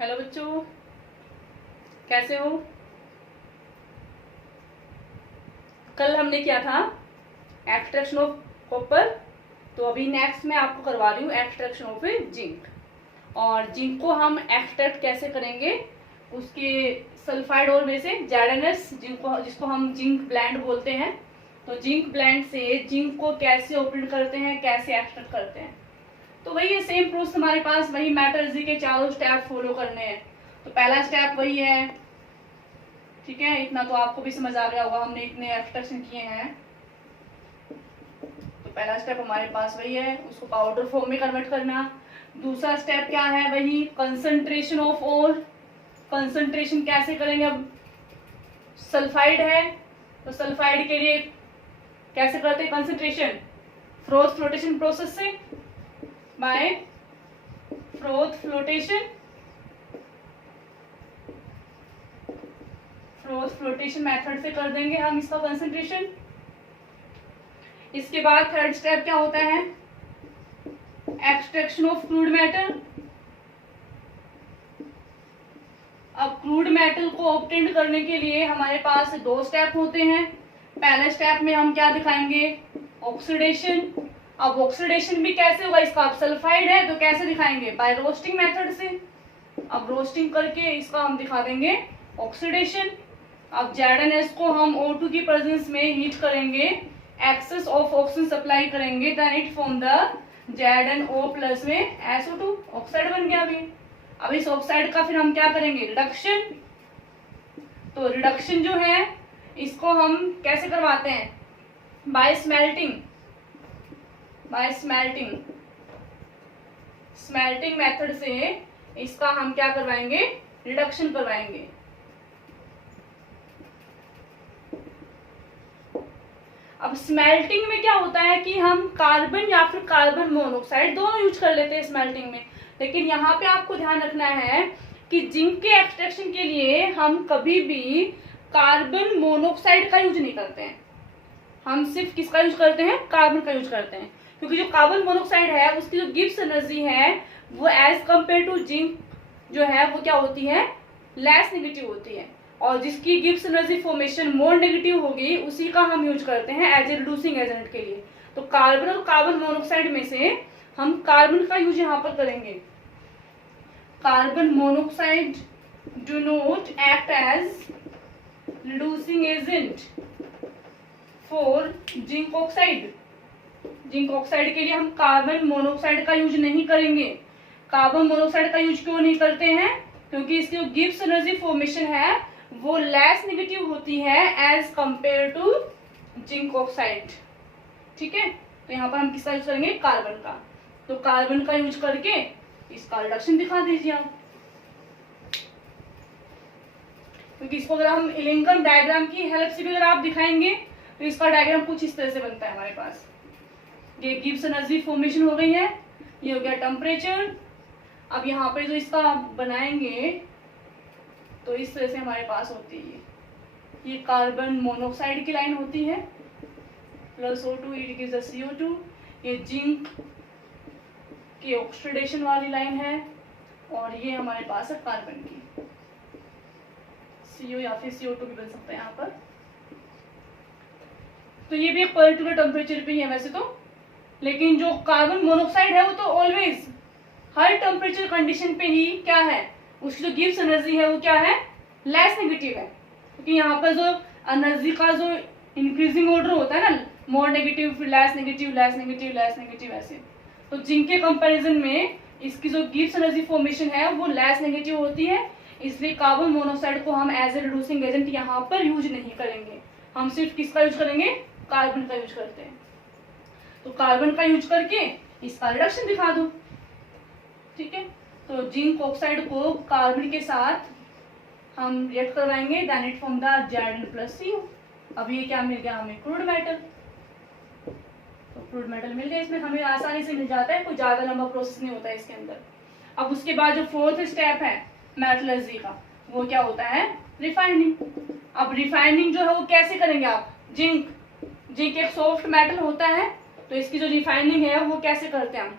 Hello बच्चों, कैसे हो। कल हमने किया था एक्सट्रैक्शन ऑफ कॉपर, तो अभी नेक्स्ट मैं आपको करवा रही हूँ एक्सट्रैक्शन ऑफ जिंक। और जिंक को हम एक्सट्रैक्ट कैसे करेंगे, उसके सल्फाइड और में से ZnS जिसको हम जिंक ब्लेंड बोलते हैं। तो जिंक ब्लेंड से जिंक को कैसे ऑपरेट करते हैं, कैसे एक्सट्रैक्ट करते हैं। तो वही है, सेम प्रोसेस हमारे पास, वही मेटलर्जी के चारों स्टेप फॉलो करने हैं। तो पहला स्टेप वही है, ठीक है। इतना तो आपको भी समझ आ गया होगा, हमने इतने एक्सट्रैक्शन किए हैं। तो पहला स्टेप हमारे पास वही है, उसको पाउडर फॉर्म में कन्वर्ट करना। दूसरा स्टेप क्या है, वही कंसंट्रेशन ऑफ ओर। कंसंट्रेशन कैसे करेंगे, अब सल्फाइड है तो सल्फाइड के लिए कैसे करते हैं कंसंट्रेशन, फ्रोथ फ्लोटेशन प्रोसेस से, बाय फ्रोथ फ्लोटेशन मेथड से कर देंगे हम इसका कंसंट्रेशन। इसके बाद थर्ड स्टेप क्या होता है, एक्सट्रैक्शन ऑफ क्रूड मेटल। अब क्रूड मेटल को ऑब्टेन करने के लिए हमारे पास दो स्टेप होते हैं। पहले स्टेप में हम क्या दिखाएंगे, ऑक्सीडेशन। अब ऑक्सीडेशन भी कैसे होगा, इसका अब सल्फाइड है तो कैसे दिखाएंगे, बाय रोस्टिंग मेथड से। अब रोस्टिंग करके इसका हम दिखा देंगे ऑक्सीडेशन। अब ZnS को हम O2 की प्रेजेंस में हीट करेंगे, एक्सेस ऑफ ऑक्सीजन सप्लाई करेंगे, then it form the ZnO plus में SO2, ऑक्साइड बन गया अभी। अब इस ऑक्साइड का फिर हम क्या करेंगे, रिडक्शन। तो रिडक्शन जो है इसको हम कैसे करवाते हैं, बाय स्मेल्टिंग। स्मेल्टिंग मेथड से इसका हम क्या करवाएंगे, रिडक्शन करवाएंगे। अब स्मेल्टिंग में क्या होता है कि हम कार्बन या फिर कार्बन मोनोऑक्साइड दोनों यूज कर लेते हैं स्मेल्टिंग में। लेकिन यहाँ पे आपको ध्यान रखना है कि जिंक के एक्सट्रैक्शन के लिए हम कभी भी कार्बन मोनोऑक्साइड का यूज नहीं करते हैं, हम सिर्फ किसका यूज करते हैं, कार्बन का यूज करते हैं। क्योंकि जो कार्बन मोनोऑक्साइड है उसकी जो गिब्स एनर्जी है वो एज कंपेयर टू जिंक जो है वो क्या होती है, लेस नेगेटिव होती है। और जिसकी Gibbs energy formation more negative होगी उसी का हम यूज करते हैं एज ए रिड्यूसिंग एजेंट के लिए। तो कार्बन और कार्बन मोनोऑक्साइड में से हम कार्बन का यूज यहाँ पर करेंगे। Carbon monoxide do not act as reducing agent for zinc oxide. Zinc oxide के लिए हम कार्बन मोनोऑक्साइड का यूज नहीं करेंगे। कार्बन मोनोऑक्साइड का यूज क्यों नहीं करते हैं, क्योंकि इसकी जो गिब्स एनर्जी फॉर्मेशन है वो लेस नेगेटिव होती है as compare to zinc oxide, ठीक है। तो यहाँ पर हम किसका यूज करेंगे, कार्बन का। तो कार्बन का यूज करके इसका रिडक्शन दिखा दीजिए आप। क्योंकि इसको अगर हम इलेंगन डायग्राम की हेल्प से भी अगर आप दिखाएंगे तो इसका डायग्राम कुछ इस तरह से बनता है हमारे पास। ये गिब्स एनर्जी फॉर्मेशन हो गई है, ये हो गया टेम्परेचर। अब यहाँ पे जो इसका बनाएंगे तो इस तरह से हमारे पास होती है, ये कार्बन मोनोऑक्साइड की लाइन होती है, plus O2 it gives the CO2। ये जिंक की ऑक्सीडेशन वाली लाइन है, और ये हमारे पास है कार्बन की, CO या फिर CO2 भी बन सकता है यहाँ पर। तो ये भी एक पर्टिकुलर टेम्परेचर पे ही है वैसे तो, लेकिन जो कार्बन मोनोऑक्साइड है वो तो ऑलवेज हर टेम्परेचर कंडीशन पे ही क्या है, उसकी जो गिब्स एनर्जी है वो क्या है, लेस नेगेटिव है। क्योंकि यहाँ पर जो एनर्जी का जो इंक्रीजिंग ऑर्डर होता है ना, मोर नेगेटिव फिर less negative less negative less negative ऐसे। तो जिंक के कंपैरिजन में इसकी जो गिब्स एनर्जी फॉर्मेशन है वो लेस नेगेटिव होती है, इसलिए कार्बन मोनोऑक्साइड को हम एज ए रिड्यूसिंग एजेंट यहाँ पर यूज नहीं करेंगे। हम सिर्फ किसका यूज करेंगे, कार्बन का यूज करते हैं। तो कार्बन का यूज करके इसका रिडक्शन दिखा दो, ठीक है। तो जिंक ऑक्साइड को कार्बन के साथ हम रिएक्ट करवाएंगे, then it form the Zn plus CO। अब ये क्या मिल गया हमें, क्रूड मेटल। तो क्रूड मेटल मिल गया, इसमें हमें आसानी से मिल जाता है, कोई ज्यादा लंबा प्रोसेस नहीं होता है इसके अंदर। अब उसके बाद जो फोर्थ स्टेप है मेटलर्जी का, वो क्या होता है, रिफाइनिंग। अब रिफाइनिंग जो है वो कैसे करेंगे आप, जिंक एक सॉफ्ट मेटल होता है, तो इसकी जो रिफाइनिंग है वो कैसे करते हैं हम,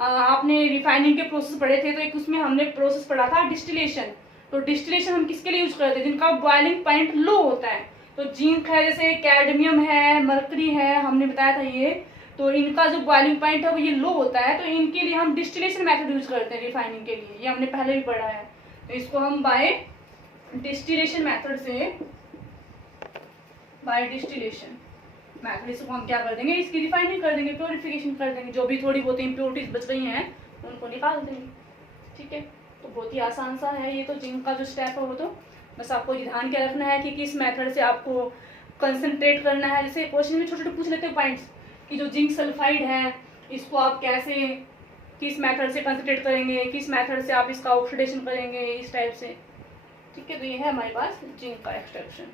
आपने रिफाइनिंग के प्रोसेस पढ़े थे, तो एक उसमें हमने प्रोसेस पढ़ा था डिस्टिलेशन। तो डिस्टिलेशन हम किसके लिए यूज करते हैं? जिनका बॉइलिंग पॉइंट लो होता है। तो जिंक है, जैसे कैडमियम है, मरकरी है, हमने बताया था ये, तो इनका जो बॉइलिंग पॉइंट है वो ये लो होता है, तो इनके लिए हम डिस्टिलेशन मेथड यूज करते हैं रिफाइनिंग के लिए। ये हमने पहले भी पढ़ा है। तो इसको हम बाय डिस्टिलेशन मेथड से, बाय डिस्टिलेशन मेथड इसको हम क्या कर देंगे, इसकी रिफाइनिंग कर देंगे, प्योरिफिकेशन कर देंगे, जो भी थोड़ी बहुत इम्प्योरिटीज बच गई हैं उनको निकाल देंगे। ठीक है, तो बहुत ही आसान सा है ये। तो जिंक का जो स्टेप है वो तो बस आपको ये ध्यान क्या रखना है कि किस मेथड से आपको कंसंट्रेट करना है। जैसे क्वेश्चन में छोटे छोटे पूछ लेते हैं पॉइंट्स कि जो जिंक सल्फाइड है इसको आप कैसे, किस मेथड से कंसंट्रेट करेंगे, किस मेथड से आप इसका ऑक्सीडेशन करेंगे, इस टाइप से। ठीक है, तो ये है हमारे पास जिंक का एक्सट्रैक्शन।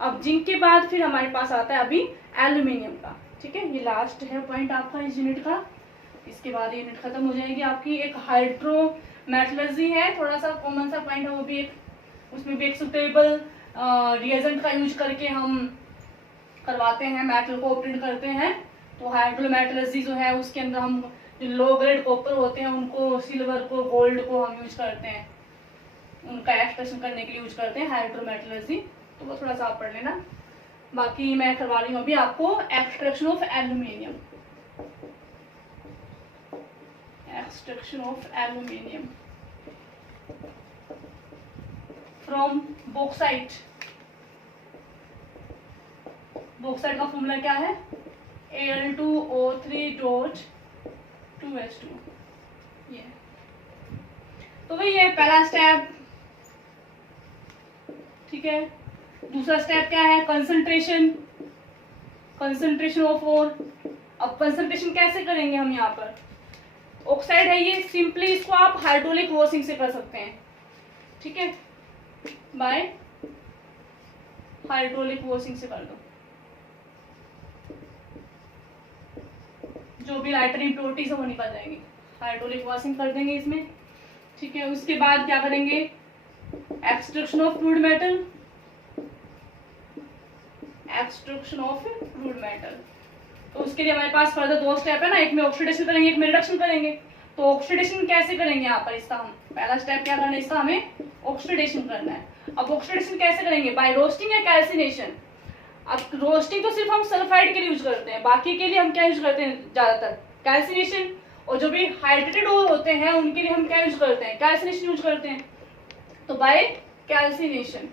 अब जिंक के बाद फिर हमारे पास आता है अभी एल्यूमिनियम का। ठीक है, ये लास्ट है पॉइंट आपका इस यूनिट का। इसके बाद यूनिट खत्म हो जाएगी आपकी। एक हाइड्रोमेटलर्जी है, थोड़ा सा कॉमन सा पॉइंट है वो भी, एक उसमें भी एक सुटेबल रिएजेंट का यूज करके हम करवाते हैं, मेटल को ऑपरेट करते हैं। तो हाइड्रोमेटलर्जी जो है उसके अंदर हम जो लो ग्रेड कॉपर होते हैं उनको, सिल्वर को, गोल्ड को हम यूज करते हैं, उनका एक्सट्रैक्शन करने के लिए यूज करते हैं हाइड्रोमेटलर्जी। तो वो थोड़ा सा आप पढ़ लेना। बाकी मैं करवा रही हूँ अभी आपको extraction of aluminium. Extraction of aluminium from bauxite. Bauxite का फॉर्मूला क्या है? Al2O3.2H2। ये तो वही है पहला स्टेप। ठीक है, दूसरा स्टेप क्या है? Concentration, concentration of ore. अब कंसंट्रेशन कैसे करेंगे हम? यहाँ पर ऑक्साइड है ये, सिंपली इसको आप हाइड्रोलिक वॉशिंग से कर सकते हैं। ठीक है, बाय हाइड्रोलिक वॉशिंग से कर दो, जो भी लाइटर इम्प्योरिटीज है वो निकल जाएंगी। हाइड्रोलिक वॉशिंग कर देंगे इसमें। ठीक है, उसके बाद क्या करेंगे? Extraction of fluid metal. Extraction of fluid metal, तो उसके लिए हमारे पास फर्दर दो स्टेप है ना, एक में ऑक्सीडेशन करेंगे, एक में रिडक्शन करेंगे। तो ऑक्सीडेशन कैसे करेंगे यहाँ पर? इसका हम पहला स्टेप क्या करना है, इसका हमें ऑक्सीडेशन करना है। अब ऑक्सीडेशन कैसे करेंगे? बाय रोस्टिंग या कैल्सिनेशन। अब रोस्टिंग तो सिर्फ हम सल्फाइड के लिए यूज करते हैं, बाकी के लिए हम क्या यूज करते हैं? ज्यादातर कैल्सिनेशन। और जो भी हाइड्रेटेड ओर होते हैं उनके लिए हम क्या यूज करते हैं? कैल्सिनेशन यूज करते हैं। तो बाय कैल्सिनेशन,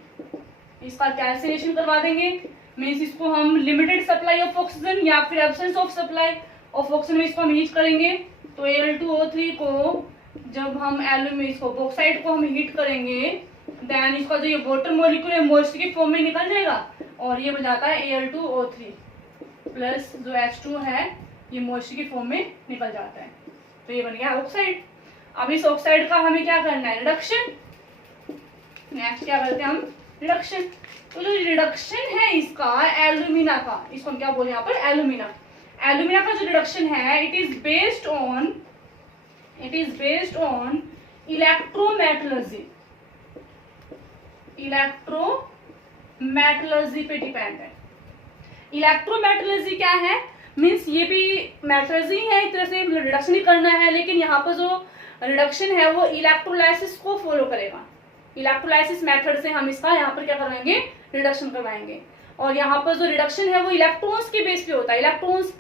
इसका कैल्सिनेशन करवा देंगे। मीन्स इसको हम लिमिटेड सप्लाई ऑफ ऑक्सीजन या फिर absence of supply of oxygen में इसको हम हीट करेंगे। तो Al2O3 को जब हम एल्यूमिनियम, इसको बॉक्साइट को हम हीट करेंगे, देन इसका जो ये वाटर मॉलिक्यूल है मॉइस्चर की फॉर्म में निकल जाएगा और ये बन जाता है Al2O3 प्लस जो H2 है ये मॉइस्चर की फॉर्म में निकल जाता है। तो ये बन गया ऑक्साइड। अब इस ऑक्साइड का हमें क्या करना है? रिडक्शन। नेक्स्ट क्या करते हैं हम? रिडक्शन। तो जो रिडक्शन है इसका एल्यूमिना का, इसको हम क्या बोले यहाँ पर? एल्यूमिना। एल्यूमिना का जो रिडक्शन है it is based on electrometallurgy. Electrometallurgy पे डिपेंड है। इलेक्ट्रोमेटलर्जी क्या है? मीन्स ये भी मेटलर्जी है, एक तरह से रिडक्शन ही करना है, लेकिन यहाँ पर जो रिडक्शन है वो इलेक्ट्रोलाइसिस को फॉलो करेगा। इलेक्ट्रोलाइसिस मेथड से हम इसका यहाँ पर क्या करवाएंगे? रिडक्शन करवाएंगे। और यहाँ पर जो रिडक्शन है वो इलेक्ट्रॉन्स के बेस पे होता है। इलेक्ट्रॉन्स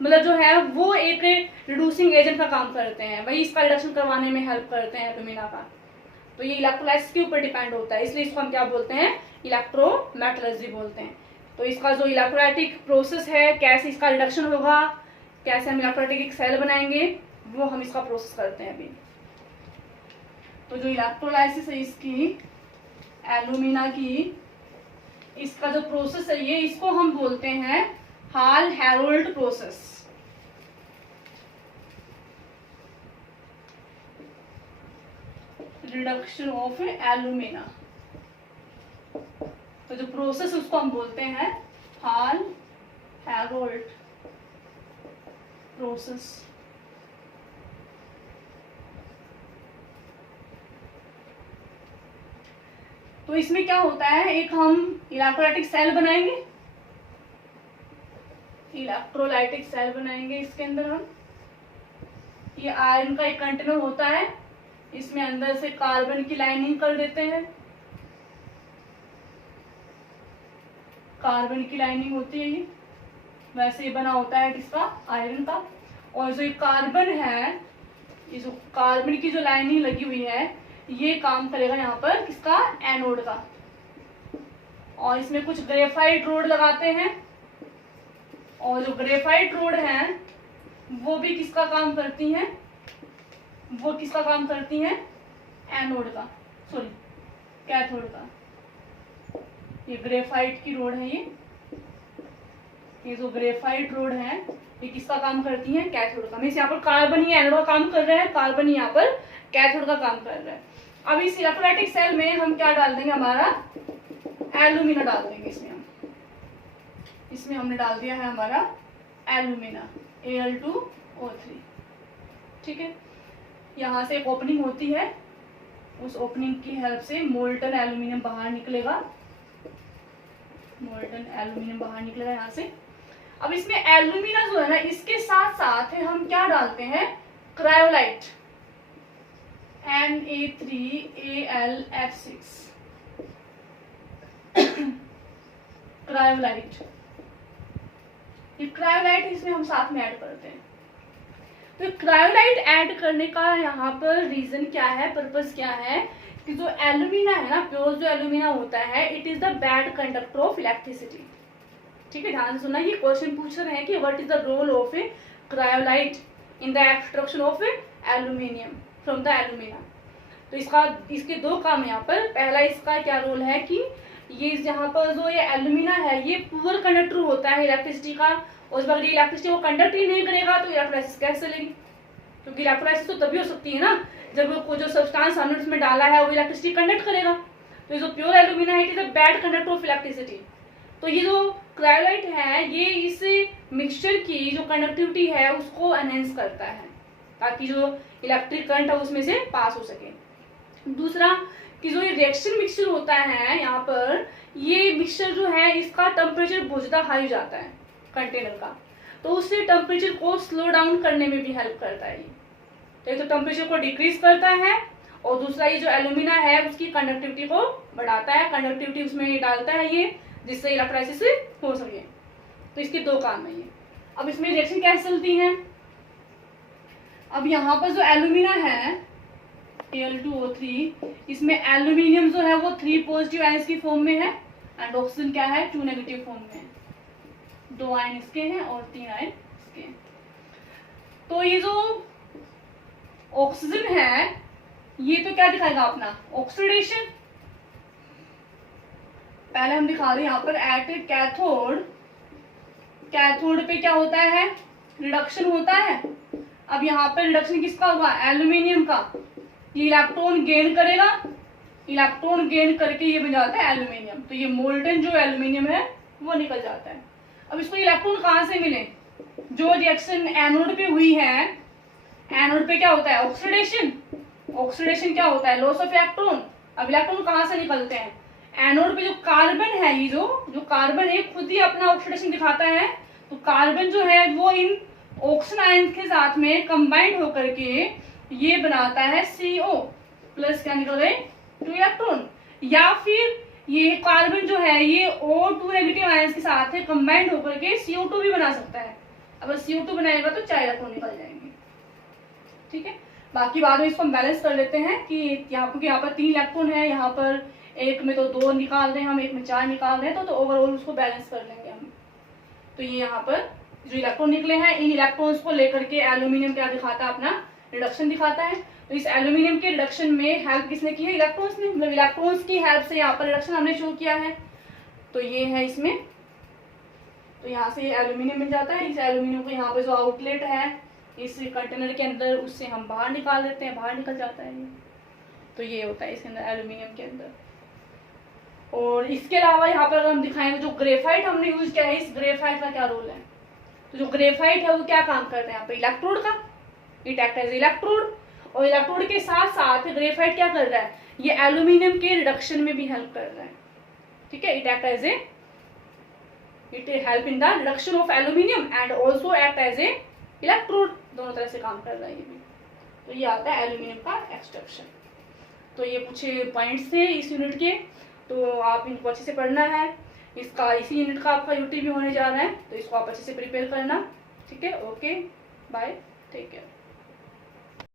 मतलब जो है वो एक रिड्यूसिंग एजेंट का काम करते हैं, वही इसका रिडक्शन करवाने में हेल्प करते हैं एल्यूमिना का। तो ये इलेक्ट्रोलाइसिस के ऊपर डिपेंड होता है, इसलिए इसको हम क्या बोलते हैं? इलेक्ट्रोमेटलर्जी बोलते हैं। तो इसका जो इलेक्ट्रोलाइटिक प्रोसेस है, कैसे इसका रिडक्शन होगा, कैसे हम इलेक्ट्रोलाइटिक सेल बनाएंगे, वो हम इसका प्रोसेस करते हैं अभी। तो जो इलेक्ट्रोलाइसिस है इसकी, एल्यूमिना की, इसका जो प्रोसेस है ये, इसको हम बोलते हैं Hall Heroult process. Reduction of alumina, तो जो प्रोसेस उसको हम बोलते हैं हाल हेरोल्ड प्रोसेस। तो इसमें क्या होता है? एक हम इलेक्ट्रोलाइटिक सेल बनाएंगे, इलेक्ट्रोलाइटिक सेल बनाएंगे इसके अंदर हम। ये आयरन का एक कंटेनर होता है, इसमें अंदर से कार्बन की लाइनिंग कर देते हैं, कार्बन की लाइनिंग होती है ये, वैसे ये बना होता है किसका, आयरन का। और जो ये कार्बन है, ये जो कार्बन की जो लाइनिंग लगी हुई है, ये काम करेगा यहाँ पर किसका, एनोड का। और इसमें कुछ ग्रेफाइट रोड लगाते हैं, और जो ग्रेफाइट रोड हैं वो भी किसका काम करती हैं, वो किसका काम करती हैं, एनोड का, सॉरी कैथोड का। ये ग्रेफाइट की रोड है, ये जो ग्रेफाइट रोड है ये किसका काम करती है, कैथोड का। मीन्स यहाँ पर कार्बन ही एनोड का काम कर रहा है, कार्बन ही यहाँ पर कैथोड का काम कर रहा है। अब इस इलेक्ट्रोलाइटिक सेल में हम क्या डाल देंगे, हमारा एल्यूमिना डाल देंगे इसमें हमने डाल दिया है हमारा एल्यूमिना, Al2O3। ठीक है, यहाँ से एक ओपनिंग होती है, उस ओपनिंग की हेल्प से मोल्टन एल्यूमिनियम बाहर निकलेगा, मोल्टन एल्यूमिनियम बाहर निकलेगा यहाँ से। अब इसमें एल्यूमिना जो है ना, इसके साथ साथ हम क्या डालते हैं, क्रायोलाइट, Na3Al(F6) क्रायोलाइट। ये क्रायोलाइट इसमें हम साथ में ऐड करते हैं। तो क्रायोलाइट ऐड करने का यहाँ पर रीजन क्या है, पर्पस क्या है, कि जो एल्यूमिना है ना, प्योर जो एल्यूमिना होता है, it is the bad conductor of electricity. ठीक है, ध्यान से सुनना, ये क्वेश्चन पूछ रहे हैं कि what is the role of a cryolite in the extraction of aluminium from the alumina. तो इसके दो काम है यहाँ पर। पहला इसका क्या रोल है कि ये यहाँ पर जो ये एल्यूमिना है, ये पुअर कंडक्टर होता है इलेक्ट्रिसिटी का, और अगर ये इलेक्ट्रिसिटी को कंडक्ट ही नहीं करेगा तो इलेक्ट्रोलाइसिस कैसे चलेगी, क्योंकि इलेक्ट्रोलाइसिस तो तभी हो सकती है ना जब वो जो सब्सटेंस हमने उसमें डाला है वो इलेक्ट्रिसिटी कंडक्ट करेगा। तो ये जो प्योर एल्यूमिना है, it is a bad conductor of electricity. तो ये जो क्रायोलाइट है, ये इस मिक्सचर की जो कंडक्टिविटी है उसको एनहेंस करता है, ताकि जो इलेक्ट्रिक करंट है उसमें से पास हो सके। दूसरा कि जो ये रिएक्शन मिक्सचर होता है यहाँ पर, ये मिक्सचर जो है इसका टेम्परेचर बहुत ज़्यादा हाई जाता है कंटेनर का, तो उससे टेम्परेचर को स्लो डाउन करने में भी हेल्प करता है ये। तो एक तो टेम्परेचर को डिक्रीज करता है, और दूसरा ये जो एल्यूमिना है उसकी कंडक्टिविटी को बढ़ाता है, कंडक्टिविटी उसमें डालता है ये, जिससे इलेक्ट्रोलाइसिस हो सके। तो इसके दो काम है ये। अब इसमें रिएक्शन कैसे चलती है, अब यहाँ पर जो एल्यूमिना है Al2O3, इसमें एल्यूमिनियम जो है वो 3 पॉजिटिव आयंस की फॉर्म में है, एंड ऑक्सीजन क्या है, 2 नेगेटिव फॉर्म में है। 2 आयन इसके हैं और 3 आयन इसके हैं। तो ये जो ऑक्सीजन है ये तो क्या दिखाएगा अपना, ऑक्सीडेशन। पहले हम दिखा रहे हैं यहाँ पर एट कैथोड, कैथोड पे क्या होता है, रिडक्शन होता है। अब यहाँ पर रिडक्शन किसका हुआ, एल्यूमिनियम का। ये इलेक्ट्रॉन गेन करेगा, इलेक्ट्रॉन गेन करके ये बन जाता है एल्यूमिनियम। तो ये मोल्टन जो एल्यूमिनियम है वो निकल जाता है। अब इसको इलेक्ट्रॉन कहाँ से मिले, जो रिएक्शन एनोड पे हुई है, एनोड पे क्या होता है, ऑक्सीडेशन। ऑक्सीडेशन क्या होता है, लॉस ऑफ इलेक्ट्रॉन। अब इलेक्ट्रॉन कहाँ से निकलते हैं, एनोड पे जो कार्बन है, ये जो कार्बन है खुद ही अपना ऑक्सीडेशन दिखाता है। तो कार्बन जो है वो इन ऑक्सीजन आयन के साथ में कंबाइंड होकर के ये बनाता है CO प्लस, क्या निकल गए 2 इलेक्ट्रॉन। या फिर ये कार्बन जो है ये O2 नेगेटिव आयन के साथ है कंबाइंड होकर के CO2 भी बना सकता है। अगर CO2 बनाएगा तो 4 इलेक्ट्रॉन निकल जाएंगे। ठीक है, बाकी बाद में इसको हम बैलेंस कर लेते हैं कि यहाँ पर 3 इलेक्ट्रॉन है, यहाँ पर एक में तो 2 निकाल रहे हैं हम, एक में 4 निकाल रहे हैं, तो ओवरऑल उसको बैलेंस कर लेंगे हम। तो ये यहाँ पर जो इलेक्ट्रॉन निकले हैं, इन इलेक्ट्रॉन्स को लेकर के एल्यूमिनियम क्या दिखाता है, अपना रिडक्शन दिखाता है। तो इस एल्यूमिनियम के रिडक्शन में हेल्प किसने की है, इलेक्ट्रॉन्स ने। मतलब इलेक्ट्रॉन्स की हेल्प से यहाँ पर रिडक्शन हमने शुरू किया है। तो ये है इसमें, तो यहाँ से एल्यूमिनियम मिल जाता है। इस एल्यूमिनियम को यहाँ पे जो आउटलेट है इस कंटेनर के अंदर, उससे हम बाहर निकाल देते हैं, बाहर निकल जाता है ये। तो ये होता है इसके अंदर, एल्यूमिनियम के अंदर। और इसके अलावा यहाँ पर अगर हम दिखाएंगे, जो ग्रेफाइट हमने यूज किया है, इस ग्रेफाइट का क्या रोल है। तो जो ग्रेफाइट है वो क्या काम करता है यहाँ पे, इलेक्ट्रोड का। इट एक्ट एज इलेक्ट्रोड, और इलेक्ट्रोड के साथ साथ ग्रेफाइट क्या कर रहा है, ये एल्यूमिनियम के रिडक्शन में भी हेल्प कर रहा है। ठीक है, it help in the reduction of aluminium and also act as a electrode, दोनों तरह से काम कर रहा है ये भी। तो ये आता है एल्यूमिनियम का एक्सट्रैक्शन। तो ये कुछ पॉइंट्स थे इस यूनिट के, तो आप इनको अच्छे से पढ़ना है। इसका इसी यूनिट का आपका यूटी भी होने जा रहा है, तो इसको आप अच्छे से प्रिपेयर करना। ठीक है, ओके बाय, टेक केयर।